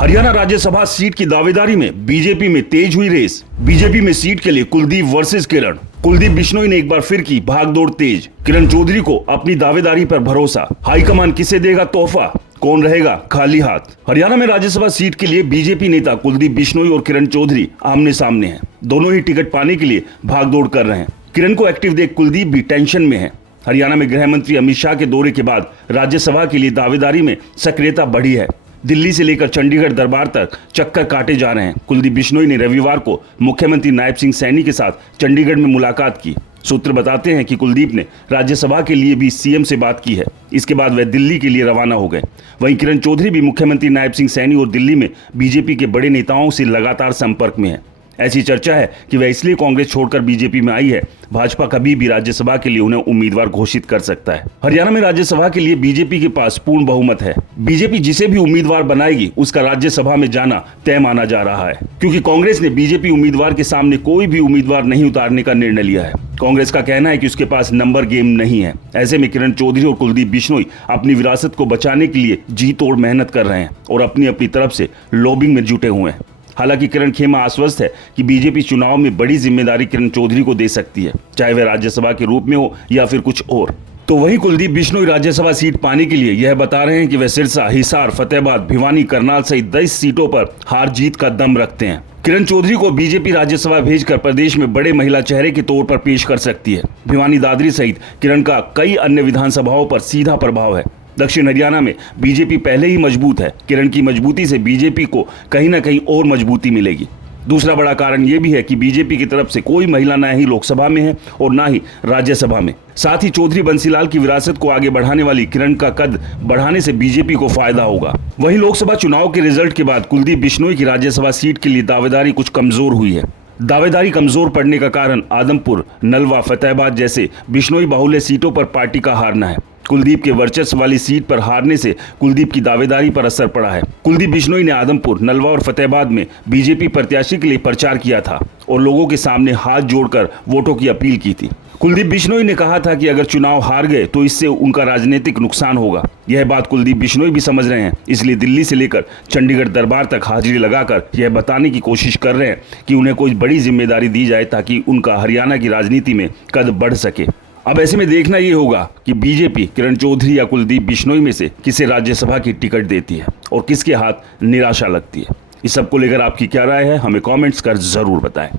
Haryana Rajya Sabha seat की दावेदारी में बीजेपी में तेज हुई रेस। बीजेपी में सीट के लिए कुलदीप वर्सेस किरण। कुलदीप बिश्नोई ने एक बार फिर की भागदौड़ तेज। किरण चौधरी को अपनी दावेदारी पर भरोसा। हाईकमान किसे देगा तोहफा, कौन रहेगा खाली हाथ। हरियाणा में राज्यसभा सीट के लिए बीजेपी नेता कुलदीप बिश्नोई और किरण चौधरी आमने सामने हैं। दोनों ही टिकट पाने के लिए भागदौड़ कर रहे हैं। किरण को एक्टिव देख कुलदीप भी टेंशन में है। हरियाणा में गृह मंत्री अमित शाह के दौरे के बाद राज्यसभा के लिए दावेदारी में सक्रियता बढ़ी है। दिल्ली से लेकर चंडीगढ़ दरबार तक चक्कर काटे जा रहे हैं। कुलदीप बिश्नोई ने रविवार को मुख्यमंत्री नायब सिंह सैनी के साथ चंडीगढ़ में मुलाकात की। सूत्र बताते हैं कि कुलदीप ने राज्यसभा के लिए भी सीएम से बात की है। इसके बाद वह दिल्ली के लिए रवाना हो गए। वहीं किरण चौधरी भी मुख्यमंत्री नायब सिंह सैनी और दिल्ली में बीजेपी के बड़े नेताओं से लगातार संपर्क में है। ऐसी चर्चा है कि वह इसलिए कांग्रेस छोड़कर बीजेपी में आई है। भाजपा कभी भी राज्यसभा के लिए उन्हें उम्मीदवार घोषित कर सकता है। हरियाणा में राज्यसभा के लिए बीजेपी के पास पूर्ण बहुमत है। बीजेपी जिसे भी उम्मीदवार बनाएगी उसका राज्यसभा में जाना तय माना जा रहा है, क्योंकि कांग्रेस ने बीजेपी उम्मीदवार के सामने कोई भी उम्मीदवार नहीं उतारने का निर्णय लिया है। कांग्रेस का कहना है कि उसके पास नंबर गेम नहीं है। ऐसे में किरण चौधरी और कुलदीप बिश्नोई अपनी विरासत को बचाने के लिए जी तोड़ मेहनत कर रहे हैं और अपनी अपनी तरफ से लॉबिंग में जुटे हुए हैं। हालांकि किरण खेमा आश्वस्त है कि बीजेपी चुनाव में बड़ी जिम्मेदारी किरण चौधरी को दे सकती है, चाहे वह राज्यसभा के रूप में हो या फिर कुछ और। तो वहीं कुलदीप बिश्नोई राज्यसभा सीट पाने के लिए यह बता रहे हैं कि वह सिरसा, हिसार, फतेहाबाद, भिवानी, करनाल सहित 10 सीटों पर हार जीत का दम रखते हैं। किरण चौधरी को बीजेपी राज्यसभा भेजकर प्रदेश में बड़े महिला चेहरे के तौर पर पेश कर सकती है। भिवानी, दादरी सहित किरण का कई अन्य विधानसभाओं पर सीधा प्रभाव है। दक्षिण हरियाणा में बीजेपी पहले ही मजबूत है। किरण की मजबूती से बीजेपी को कहीं ना कहीं और मजबूती मिलेगी। दूसरा बड़ा कारण यह भी है कि बीजेपी की तरफ से कोई महिला न ही लोकसभा में है और न ही राज्यसभा में। साथ ही चौधरी बंसीलाल की विरासत को आगे बढ़ाने वाली किरण का कद बढ़ाने से बीजेपी को फायदा होगा। वहीं लोकसभा चुनाव के रिजल्ट के बाद कुलदीप बिश्नोई की राज्यसभा सीट के लिए दावेदारी कुछ कमजोर हुई है। दावेदारी कमजोर पड़ने का कारण आदमपुर, नलवा, फतेहाबाद जैसे बिश्नोई बाहुल्य सीटों पर पार्टी का हारना है। कुलदीप के वर्चस्व वाली सीट पर हारने से कुलदीप की दावेदारी पर असर पड़ा है। कुलदीप बिश्नोई ने आदमपुर, नलवा और फतेहाबाद में बीजेपी प्रत्याशी के लिए प्रचार किया था और लोगों के सामने हाथ जोड़कर वोटों की अपील की थी। कुलदीप बिश्नोई ने कहा था कि अगर चुनाव हार गए तो इससे उनका राजनीतिक नुकसान होगा। यह बात कुलदीप बिश्नोई भी समझ रहे हैं, इसलिए दिल्ली से लेकर चंडीगढ़ दरबार तक हाजिरी लगाकर यह बताने की कोशिश कर रहे हैं कि उन्हें कोई बड़ी जिम्मेदारी दी जाए ताकि उनका हरियाणा की राजनीति में कद बढ़ सके। अब ऐसे में देखना ये होगा कि बीजेपी किरण चौधरी या कुलदीप बिश्नोई में से किसे राज्यसभा की टिकट देती है और किसके हाथ निराशा लगती है। इस सब को लेकर आपकी क्या राय है, हमें कमेंट्स कर जरूर बताएं।